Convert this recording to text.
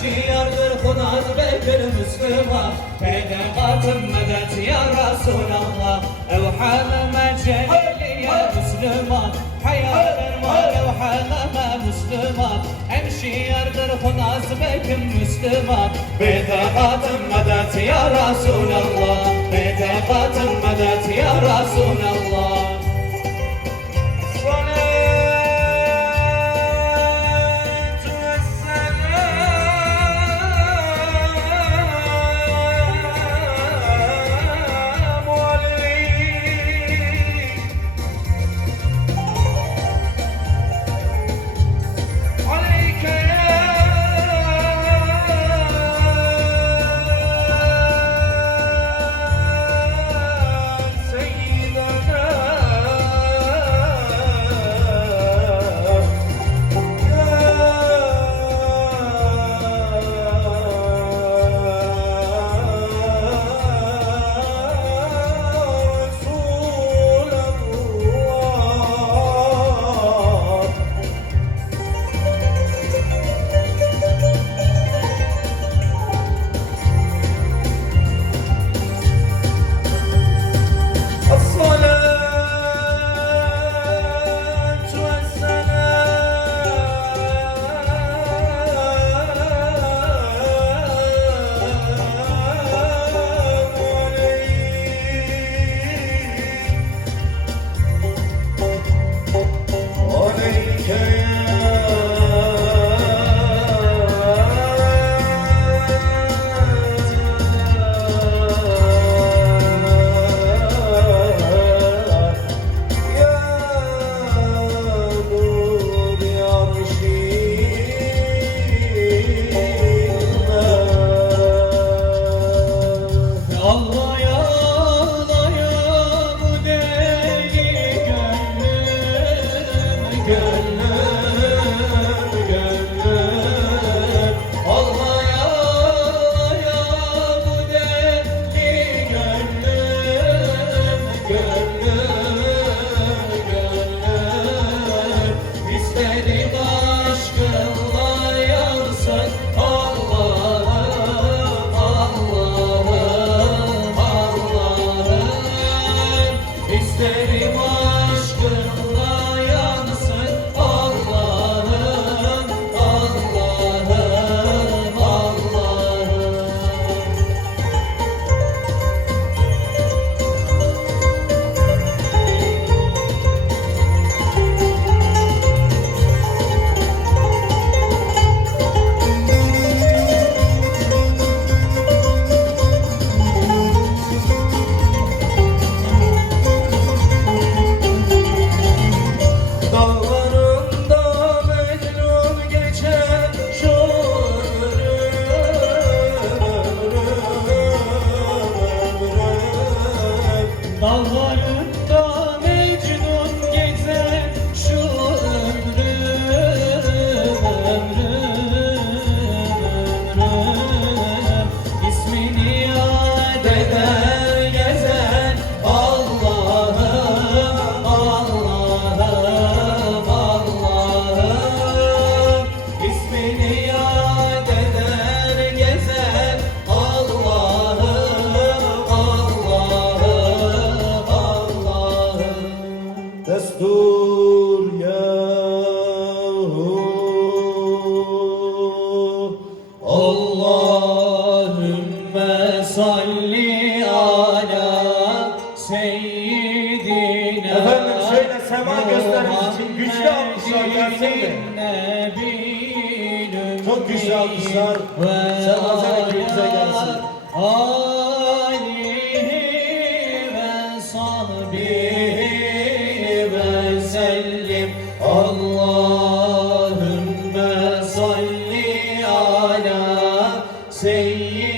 شيرdır Hunaz Bekir Müslüman Bedegatım medet ya Resulallah Evhamime celili ya Müslüman Hayadır var evhamime Müslüman Hemşiyerdir Hunaz Bekir Müslüman Bedegatım medet ya Resulallah Bedegatım medet ya Resulallah Dallarında Mecnun gezer şu ömrüm İsmini yad eder gezer Allah'ım, Allah'ım, Allah'ım İsmini yad eder gezer Destur yahu Allahümme salli ala seyyidina Efendim şöyle sema gösteriniz için güçlü alkışlar gelsin mi? Çok güçlü alkışlar Sema Zeynep'imize gelsin. Alihi ve sahbihi ve sellim Allahümme salli ala seyyidina